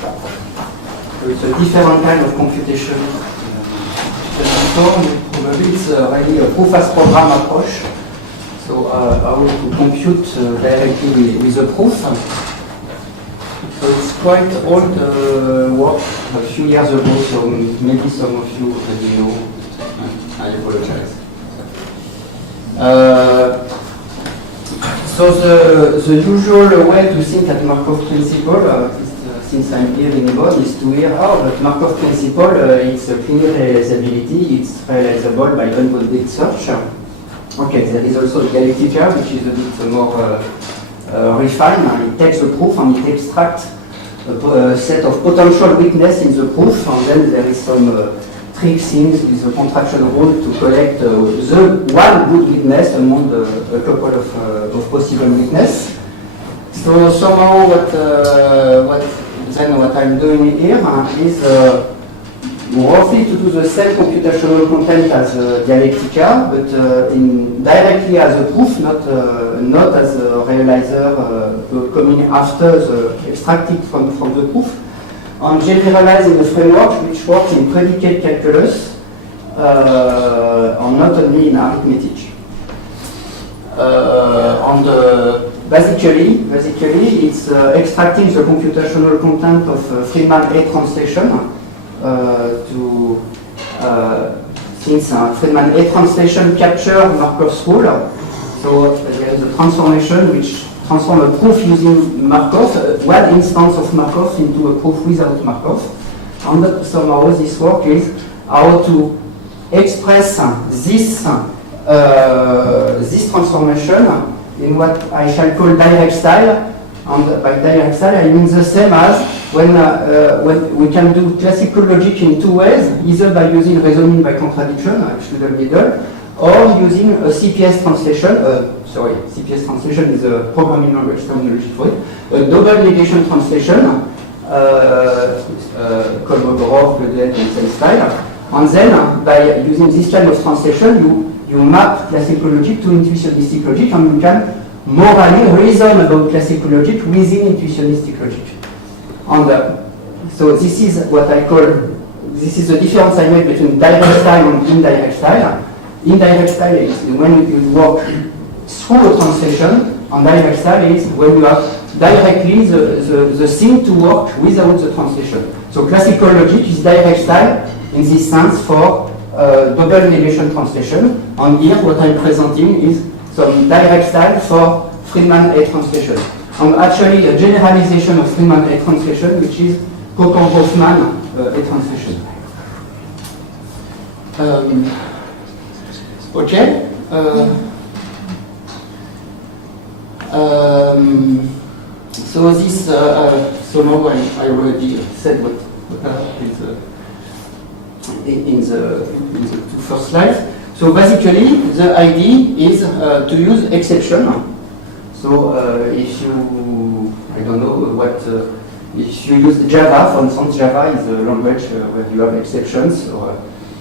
So it's a different kind of computation. Probably it's really a proof as program approach. So how to compute directly with a proof. So it's quite old work, a few years ago, so maybe some of you already know. I apologize. So the usual way to think at Markov principle, since I'm here in Bonn, is to hear, but Markov principle, it's a clear realizability, it's realizable by unbounded search. Okay, there is also the dialectica, which is a bit more refined. It takes the proof and it extracts a set of potential weakness in the proof, and then there is some trick things with the contraction rule to collect the one good weakness among a couple of possible weakness. So somehow what I'm doing here is roughly to do the same computational content as dialectica, but directly as a proof, not as a realizer coming after the extracted from the proof, and generalize in a framework which works in predicate calculus, and not only in arithmetic. Basically, it's extracting the computational content of Friedman A translation since Friedman A translation captures Markov's rule. So there is a transformation which transforms a proof using Markov, one instance of Markov into a proof without Markov. And somehow this work is how to express this transformation in what I shall call direct style, and by direct style I mean the same as when we can do classical logic in two ways, either by using reasoning by contradiction, Schluter middle, or using a CPS translation. CPS translation is a programming language terminology for it. A double negation translation, Kolmogorov, Godet, and same style. And then by using this kind of translation, you map classical logic to intuitionistic logic, and you can morally reason about classical logic within intuitionistic logic. And so this is what I call, this is the difference I make between direct style and indirect style. Indirect style is when you work through a translation, and direct style is when you have directly the thing to work without the translation. So classical logic is direct style in this sense for double negation translation, and here what I'm presenting is some direct style for Friedman A translation. And actually a generalization of Friedman A translation, which is Kokan-Hoffman A translation. Okay. So this, so now I already said what is in the two first slides. So basically, the idea is to use exception. So if you, I don't know what, if you use Java, for instance, Java is a language where you have exceptions, or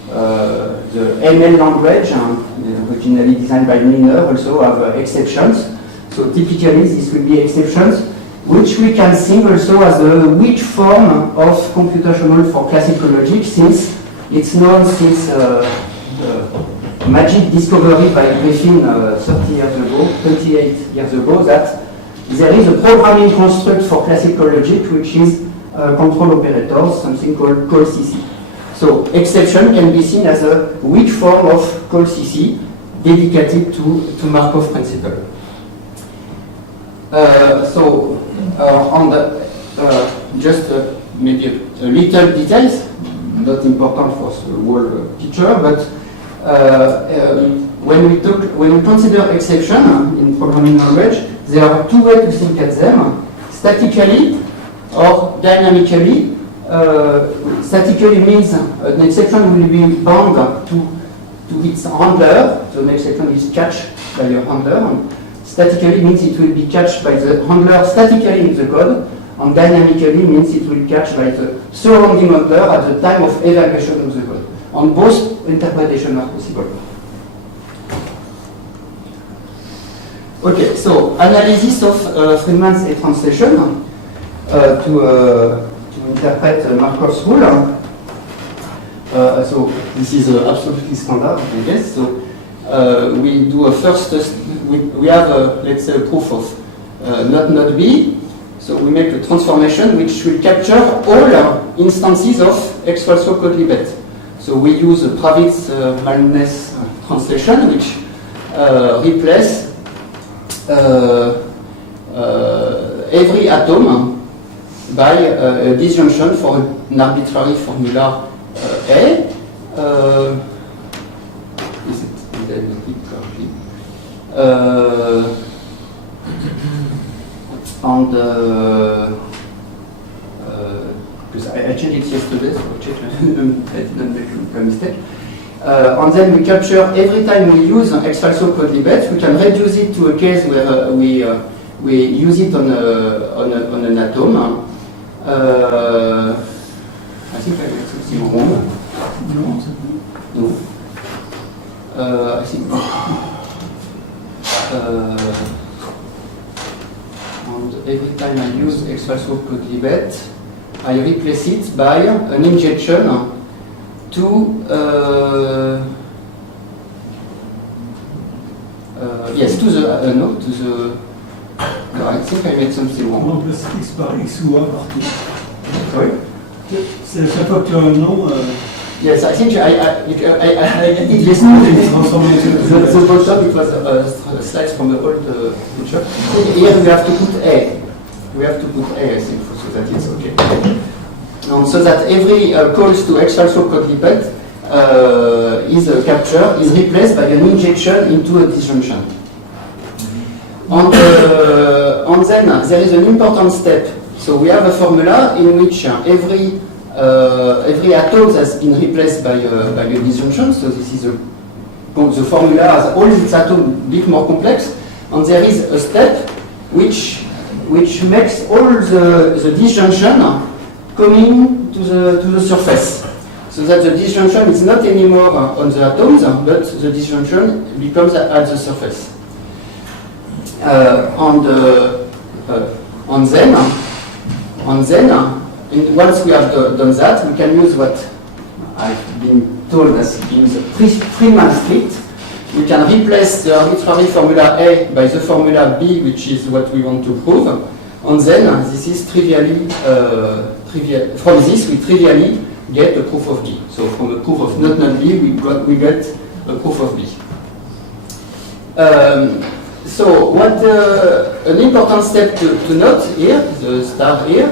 the ML language, originally designed by Miner, also have exceptions. So typically, this will be exceptions, which we can think also as a weak form of computational for classical logic, since it's known since magic discovery by Griffin 30 years ago, 28 years ago, that there is a programming construct for classical logic, which is control operators, something called call-CC. So exception can be seen as a weak form of call-CC dedicated to Markov principle. Just maybe a little details, not important for the whole picture, but when we consider exception in programming language, there are two ways to think at them: statically or dynamically. Statically means an exception will be bound to its handler, so an exception is catched by your handler. Statically means it will be catched by the handler statically in the code, and dynamically means it will catch by the surrounding handler at the time of evaluation of the code. And both interpretations are possible. Okay, so analysis of Friedman's A translation to interpret Markov's rule. So this is absolutely standard, I guess. So we do a first, we have let's say a proof of not B. So we make a transformation which will capture all instances of X-falso Quodlibet. So we use a Pravitz-Malnes translation which replace every atom by a disjunction for an arbitrary formula A. Is it identical correctly? And because I changed it yesterday, so I didn't make a mistake. And then we capture every time we use an X-falso Quodlibet, we can reduce it to a case where we use it on an atom. I think I got something wrong. No. I think. And every time I use X-falso Quodlibet, I replace it by an injection to yes, to the no, to the. No, I think I made something wrong. Remplace X par X ou A par T. Sorry. C'est à chaque fois que tu as un nom. Yes, I think I did yesterday. The workshop, it was slides from the old workshop. Here we have to put A. We have to put A, I think, so that it's okay. And so that every calls to X-falso Quodlibet is capture is replaced by an injection into a disjunction. And then there is an important step. So we have a formula in which every atom has been replaced by a disjunction. So this is the formula has all its atoms a bit more complex, and there is a step which makes all the disjunction coming to the surface, so that the disjunction is not anymore on the atoms, but the disjunction becomes at the surface. And then, once we have done that, we can use what I've been told as being the Friedman strict. We can replace the arbitrary formula A by the formula B, which is what we want to prove. And then this is trivially, from this we trivially get a proof of B. So from a proof of not B, we get a proof of B. So what an important step to note here, the star here,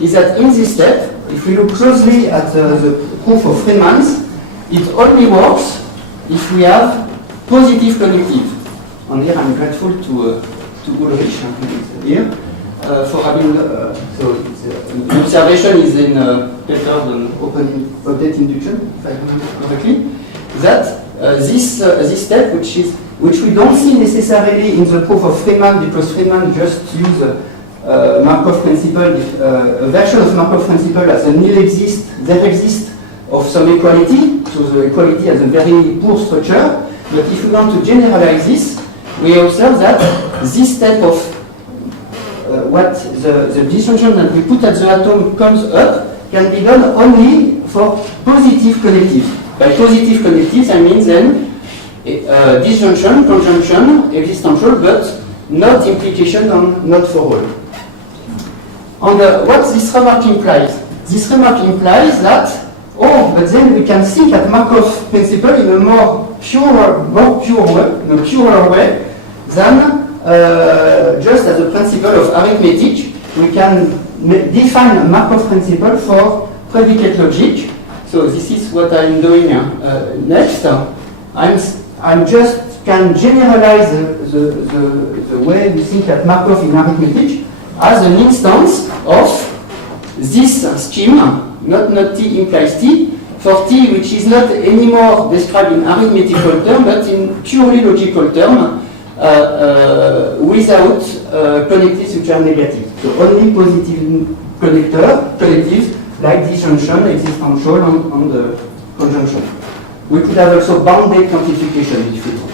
is that in this step, if we look closely at the proof of Friedman's, it only works if we have positive connective. And here I'm grateful to Ulrich here for having, so the observation is in better than open update induction, if I remember correctly, that this step, which we don't see necessarily in the proof of Friedman, because Friedman just used Markov principle, a version of Markov principle as a nil exist, there exists of some equality, so the equality has a very poor structure. But if we want to generalize this, we observe that this type of what the disjunction that we put at the atom comes up can be done only for positive connectives. By positive connectives, I mean then disjunction, conjunction, existential, but not implication on not for all. And what this remark implies? This remark implies that, but then we can think at Markov principle in a more purer way than just as a principle of arithmetic. We can define a Markov principle for predicate logic. So this is what I'm doing next. I'm just can generalize the way we think at Markov in arithmetic as an instance of this scheme, not T implies T, for T which is not anymore described in arithmetical term but in purely logical term without connectives which are negative. So only positive connectives like disjunction, existential, and conjunction. We could have also bounded quantification if we want.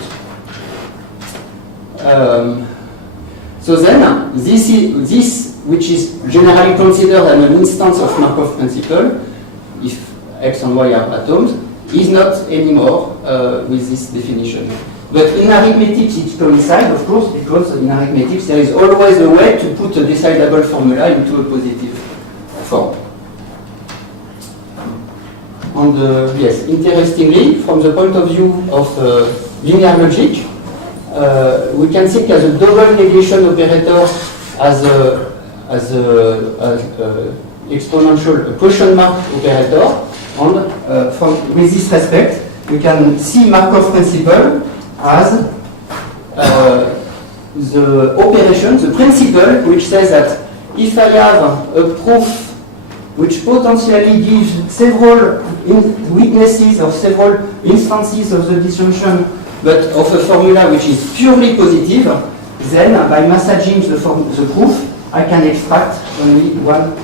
So then, this which is generally considered an instance of Markov principle, if X and Y are atoms, is not anymore with this definition. But in arithmetic it coincides, of course, because in arithmetic there is always a way to put a decidable formula into a positive form. And yes, interestingly, from the point of view of linear logic, we can think as a double negation operator as exponential question mark operator. And with this respect, we can see Markov principle as the operation, the principle, which says that if I have a proof which potentially gives several witnesses or several instances of the disjunction, but of a formula which is purely positive, then by massaging the proof, I can extract only one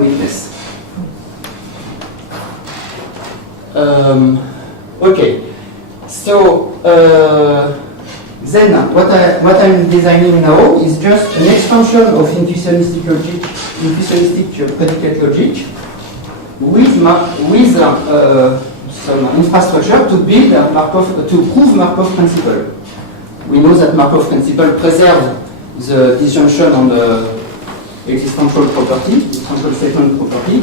witness. Okay, so then what I'm designing now is just an extension of intuitionistic logic, intuitionistic predicate logic, with some infrastructure to build to prove Markov principle. We know that Markov principle preserves the disjunction on the existential property, existential statement property.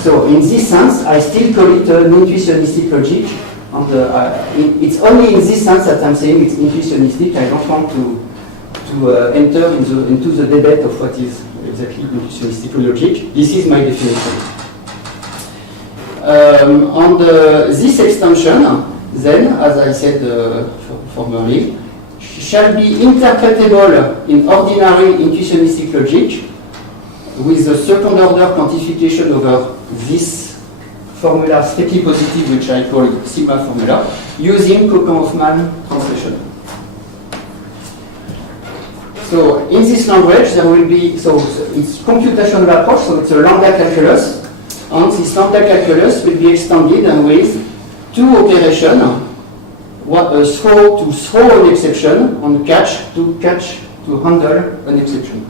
So in this sense, I still call it an intuitionistic logic. And it's only in this sense that I'm saying it's intuitionistic. I don't want to enter into the debate of what is exactly intuitionistic logic. This is my definition. This extension, then, as I said formerly, shall be interpretable in ordinary intuitionistic logic with a second order quantification over this formula strictly positive, which I call sigma formula, using Copen-Hoffmann translation. So in this language there will be, so it's computational approach, so it's a lambda calculus, and this lambda calculus will be extended and with two operations, throw to throw an exception and catch to handle an exception.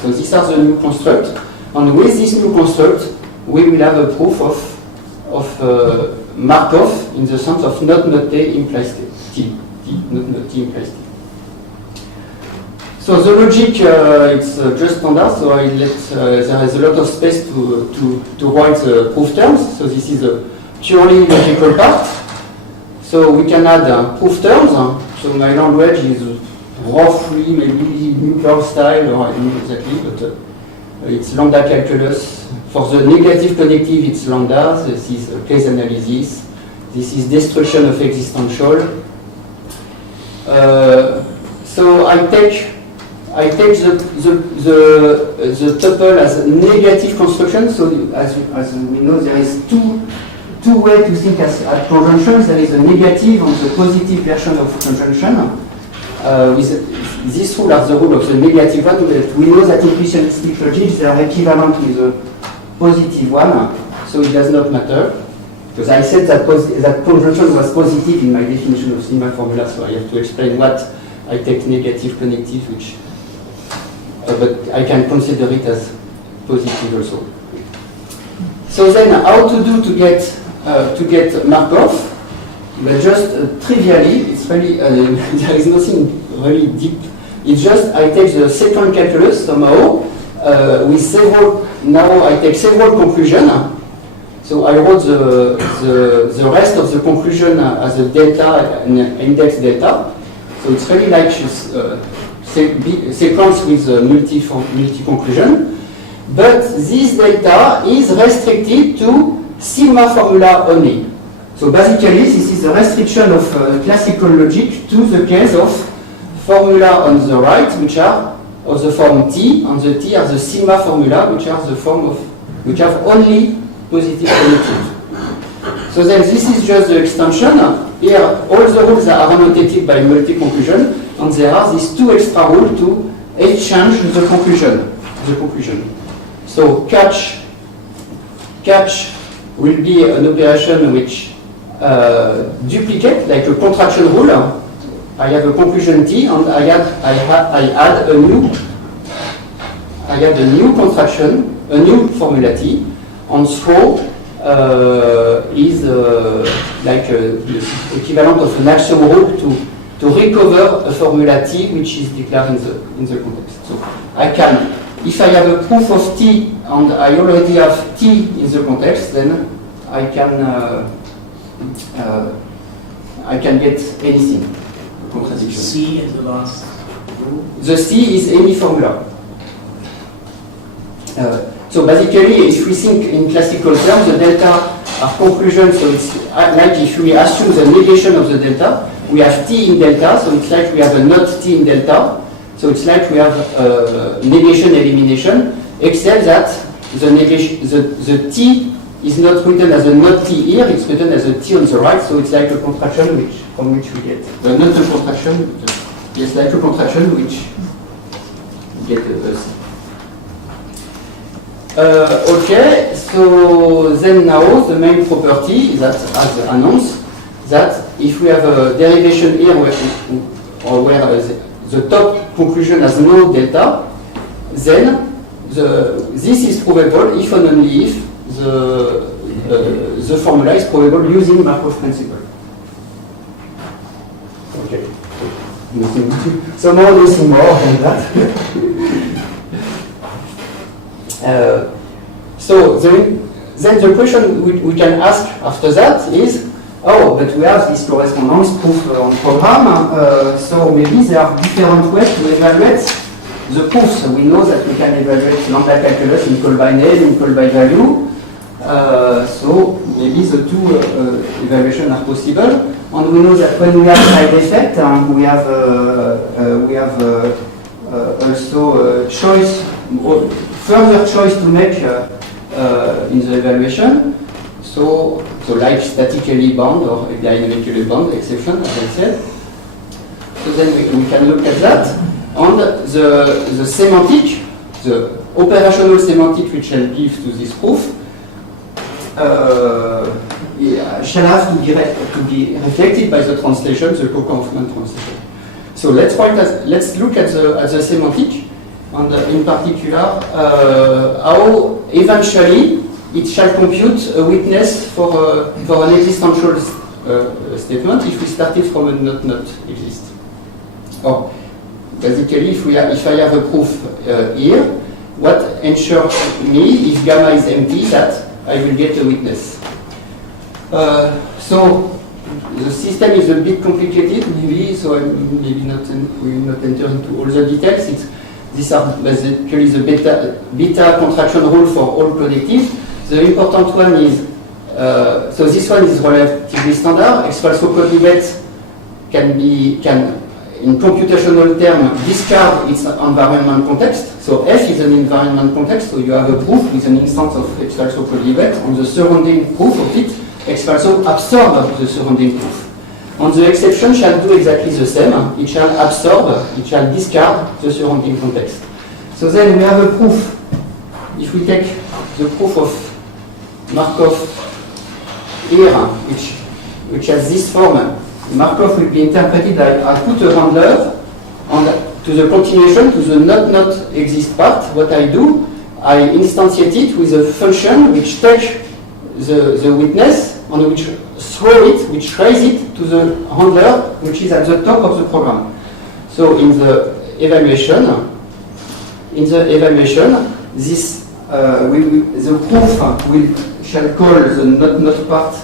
So these are the new construct, and with this new construct we will have a proof of Markov in the sense of not T implies T, not T implies T. So the logic, it's just standard, so I let, there is a lot of space to write the proof terms, so this is a purely logical part. So we can add proof terms, so my language is roughly maybe Nuclear style, or I don't know exactly, but it's lambda calculus. For the negative connective, it's lambda. This is case analysis. This is destruction of existential. So I take the tuple as a negative construction. So as we know, there is two ways to think at conjunctions. There is a negative and the positive version of conjunction. This rule are the rule of the negative one. But we know that in intuitionistic logic they are equivalent with the positive one, so it does not matter, because I said that conjunction was positive in my definition of sigma formula, so I have to explain what I take negative connective, which, but I can consider it as positive also. So then, how to do to get Markov? But just trivially, it's really there is nothing really deep. It's just I take the second calculus somehow with several. Now I take several conclusions. So I wrote the rest of the conclusion as a delta, an index delta. So it's really like sequence with multi-conclusion. But this delta is restricted to sigma formula only. So basically this is the restriction of classical logic to the case of formula on the right, which are of the form T, and the T are the sigma formula, which are the form of, which have only positive connectives. So then this is just the extension. Here all the rules are annotated by multi-conclusion, and there are these two extra rules to exchange the conclusion. So catch will be an operation which duplicate, like a contraction rule. I have a conclusion T, and I add a new I have a new contraction, a new formula T, and throw is like the equivalent of an axiom rule to recover a formula T which is declared in the context. So I can, if I have a proof of T and I already have T in the context, then I can get anything. Contradiction. C is the last rule. The C is any formula. So basically, if we think in classical terms, the delta are conclusions, so it's like if we assume the negation of the delta, we have T in delta, so it's like we have a not T in delta, so it's like we have negation elimination, except that the negation, the T is not written as a not T here, it's written as a T on the right, so it's like a contraction from which we get, not a contraction, it's like a contraction which we get a C. Okay, so then now the main property is that, as announced, that if we have a derivation here where the top conclusion has no delta, then this is provable if and only if the formula is provable using Markov principle. Okay, so nothing more than that. So then the question we can ask after that is, oh, but we have this correspondence proof on program, so maybe there are different ways to evaluate the proofs. So we know that we can evaluate lambda calculus in call by name, in call by value. So maybe the two evaluations are possible. And we know that when we have side effect, we have also choice, further choice to make in the evaluation. So like statically bound or dynamically bound exception, as I said. So then we can look at that. And the semantic, the operational semantic which I'll give to this proof, shall have to be reflected by the translation, the Co-Kaufmann translation. So let's look at the semantic, and in particular how eventually it shall compute a witness for an existential statement if we started from a not exist. Or basically, if I have a proof here, what ensures me if gamma is empty that I will get a witness. So the system is a bit complicated, maybe, so we will not enter into all the details. These are basically the beta contraction rule for all connectives. The important one is, so this one is relatively standard. X-falso-Colibet can in computational term, discard its environment context. So F is an environment context, so you have a proof with an instance of X-falso-Colibet, and the surrounding proof of it, X-falso absorb the surrounding proof. And the exception shall do exactly the same. It shall absorb, it shall discard the surrounding context. So then we have a proof. If we take the proof of Markov here, which has this form, Markov will be interpreted as I put a handler and to the continuation, to the not exist part. What I do, I instantiate it with a function which takes the witness and which throw it, which raise it to the handler which is at the top of the program. So in the evaluation, this the proof shall call the not part,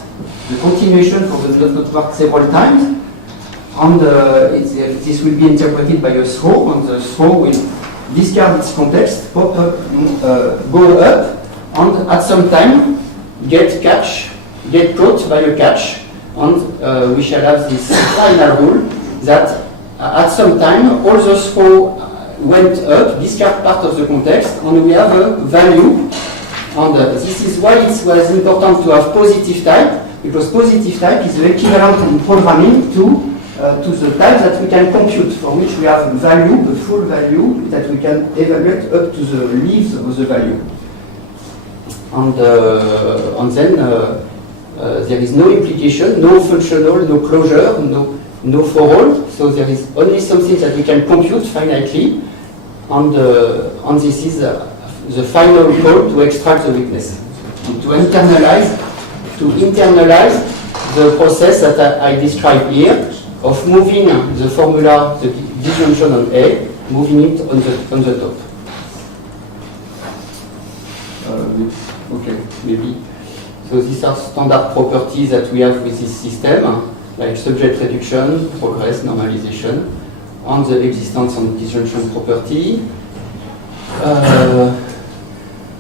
the continuation for the not part several times, and this will be interpreted by a throw, and the throw will discard its context, pop up, go up, and at some time get caught by a catch, and we shall have this final rule that at some time all the throw went up, discard part of the context, and we have a value. And this is why it was important to have positive type, because positive type is the equivalent in programming to the type that we can compute, for which we have value, the full value that we can evaluate up to the leaves of the value. And then there is no implication, no functional, no closure, no for all. So there is only something that we can compute finitely. and this is the final call to extract the witness, and to internalize the process that I described here of moving the formula, the disjunction on A, moving it on the top. Okay, maybe. So these are standard properties that we have with this system, like subject reduction, progress, normalization, and the existence and disjunction property.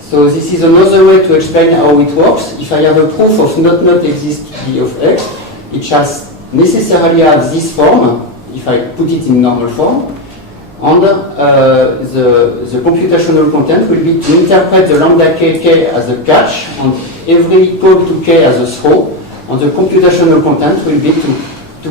So this is another way to explain how it works. If I have a proof of not exist B of X, it shall necessarily have this form, if I put it in normal form, and the computational content will be to interpret the lambda kk as a catch, and every call to k as a throw, and the computational content will be to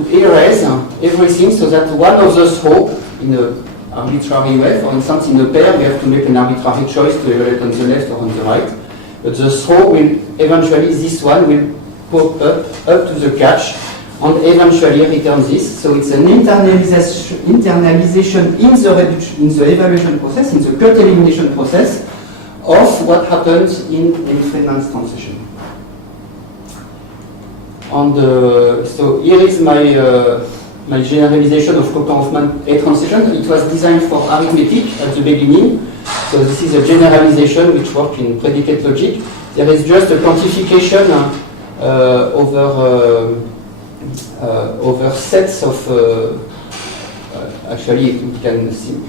erase everything so that one of the throw in an arbitrary way, for instance in a pair we have to make an arbitrary choice to evaluate on the left or on the right, but the throw will eventually, this one will pop up to the catch and eventually return this. So it's an internalization in the evaluation process, in the cut elimination process of what happens in Friedman's transition. And so here is my my generalization of Coulter-Hoffmann A transition. It was designed for arithmetic at the beginning. So this is a generalization which works in predicate logic. There is just a quantification over sets of, actually we can see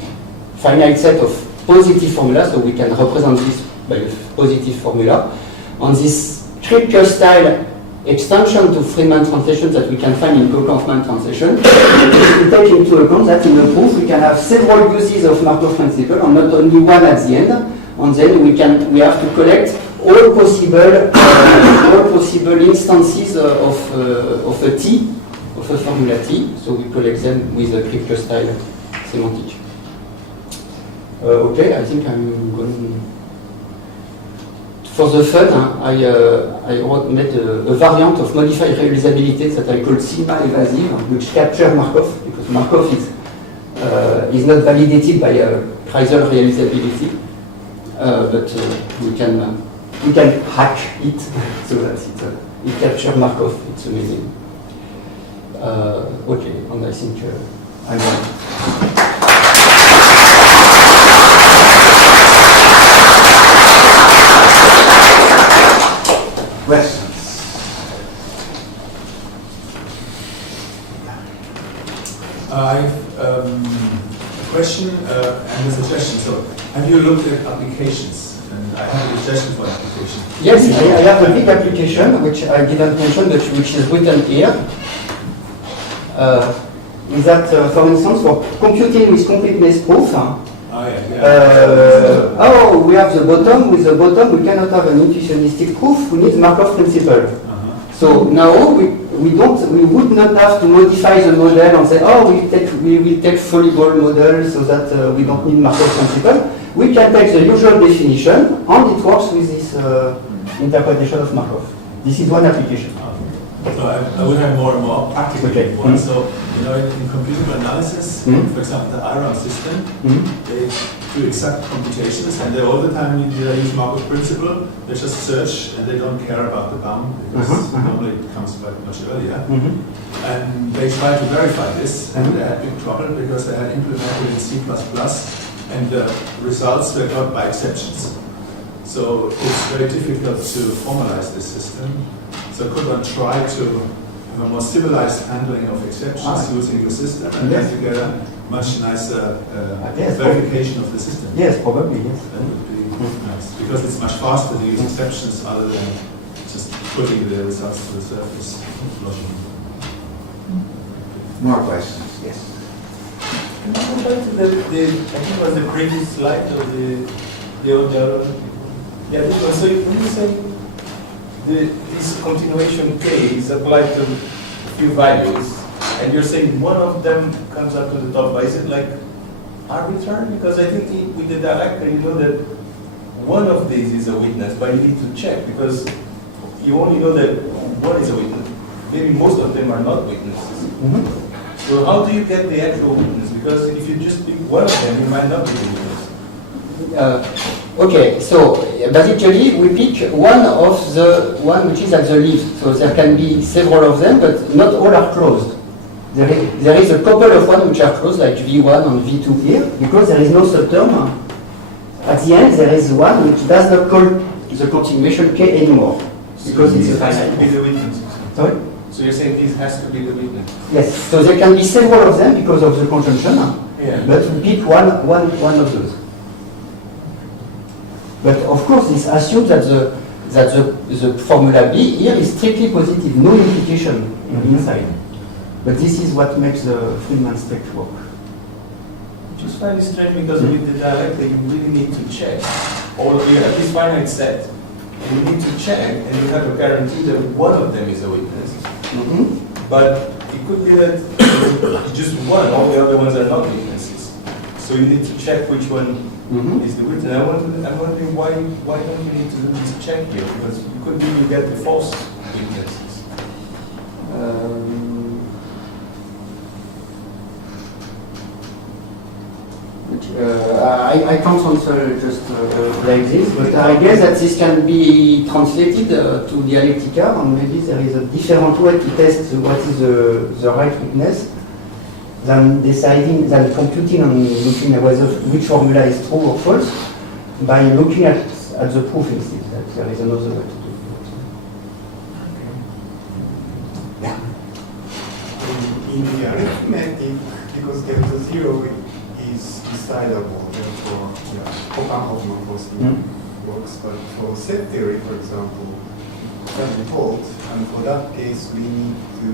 finite set of positive formula, so we can represent this by a positive formula. On this Kripke style extension to Friedman translation that we can find in Coulter-Hoffmann translation, we take into account that in a proof we can have several uses of Markov principle and not only one at the end, and then we have to collect all possible instances of a T, of a formula T, so we collect them with a Kripke style semantic. Okay, I think I'm going. For the fun, I made a variant of modified realizability that I call sigma evasive, which capture Markov, because Markov is not validated by a Kreisel realizability, but we can hack it so that it captures Markov. It's amazing. Okay, and I think I'm done. Questions? I have a question and a suggestion. So, have you looked at applications? And I have a suggestion for an application. Yes, I have a big application which I didn't mention, but which is written here. Is that, for instance, for computing with completeness proof. We have the bottom. With the bottom, we cannot have an intuitionistic proof. We need Markov principle. So now we would not have to modify the model and say, we will take Folieball model so that we don't need Markov principle. We can take the usual definition and it works with this interpretation of Markov. This is one application. So I would have more and more practical ones. So, in computer analysis, for example, the IRON system, they do exact computations, and they all the time use Markov principle. They just search, and they don't care about the bound because normally it comes quite much earlier. And they try to verify this, and they had big trouble because they had implemented in C++, and the results were got by exceptions. So it's very difficult to formalize this system. So could one try to have a more civilized handling of exceptions using the system and then to get a much nicer verification of the system? Yes, probably, yes. That would be nice, because it's much faster to use exceptions other than just putting the results to the surface. More questions? Yes. Can you go back to I think it was the previous slide of the other. Yeah, so when you say this continuation K is applied to a few values, and you're saying one of them comes up to the top, but is it like arbitrary? Because I think with the dialectic, you know that one of these is a witness, but you need to check because you only know that one is a witness. Maybe most of them are not witnesses. So how do you get the actual witness? Because if you just pick one of them, you might not be the witness. Okay, so basically we pick one of the one which is at the leaf. So there can be several of them, but not all are closed. There is a couple of ones which are closed, like V1 and V2 here, because there is no subterm. At the end, there is one which does not call the continuation K anymore, because it's a This has to be finite. the witness. Sorry? So you're saying this has to be the witness? Yes. So there can be several of them because of the conjunction, Yeah. but we pick one of those. But of course, this assumes that the formula B here is strictly positive, no implication in the inside. But this is what makes the Friedman state work. Which is fairly strange because with the dialectic you really need to check all of you have this finite set. And you need to check and you have a guarantee that one of them is a witness. But it could be that it's just one, all the other ones are not witnesses. So you need to check which one is the witness. I'm wondering why don't you need to do this check here? Because it could be you get the false witnesses. I can't answer just like this, but I guess that this can be translated to dialectica, and maybe there is a different way to test what is the right witness than computing and looking at whether which formula is true or false by looking at the proof instead. That there is another way to do it. Yeah. In the arithmetic, because delta zero is decidable, therefore, Hoffman Hoffman works. But for set theory, for example, it can be told, and for that case, we need to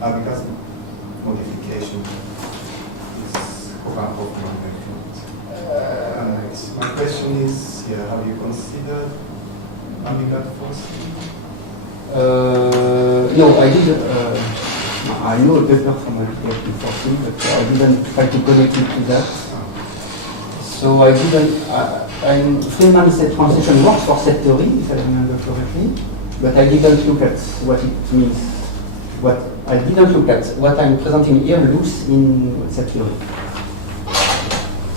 because modification is Hoffman method. And my question is, have you considered Amigat forcing? No, I didn't. I know a paper from multiplication forcing, but I didn't try to connect it to that. So I didn't. Friedman said translation works for set theory, if I remember correctly, but I didn't look at what it means. I didn't look at what I'm presenting here loose in set theory.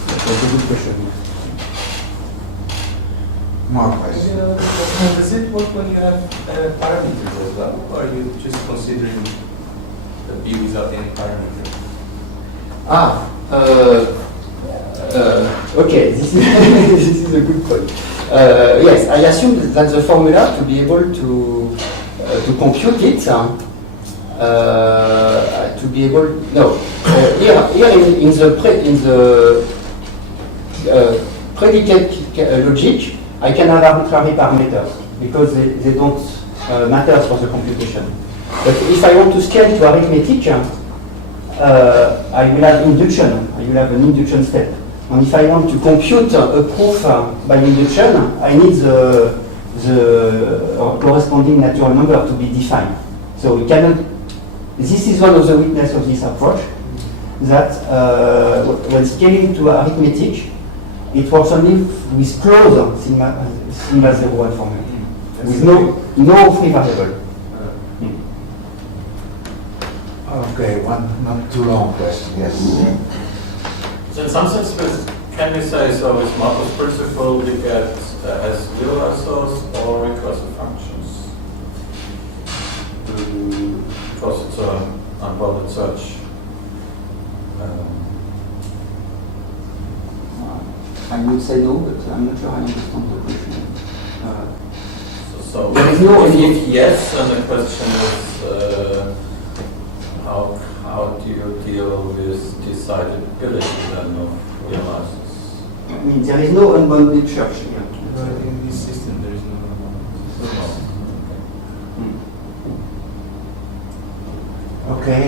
That's a good question. More Maybe questions? another question. Does it work when you have parameters as well, or are you just considering the B without any parameter? Okay, this is a good point. Yes, I assume that the formula to be able to compute it, to be able here in the predicate logic, I can have arbitrary parameters because they don't matter for the computation. But if I want to scale to arithmetic, I will have induction. I will have an induction step. And if I want to compute a proof by induction, I need the corresponding natural number to be defined. So we cannot. This is one of the weaknesses of this approach. That when scaling to arithmetic, it works only with closed sigma 0 formula, with no free variable. Okay, one not too long question, yes. So in some sense, can we say so with Markov's principle we get as real isos or recursive functions? Because it's an unbounded search. I would say no, but I'm not sure I understand the question. So There is no- if yes, and the question is how do you deal with decidability then of realizers? I mean, there is no unbounded search here. In this system, there is no. Okay.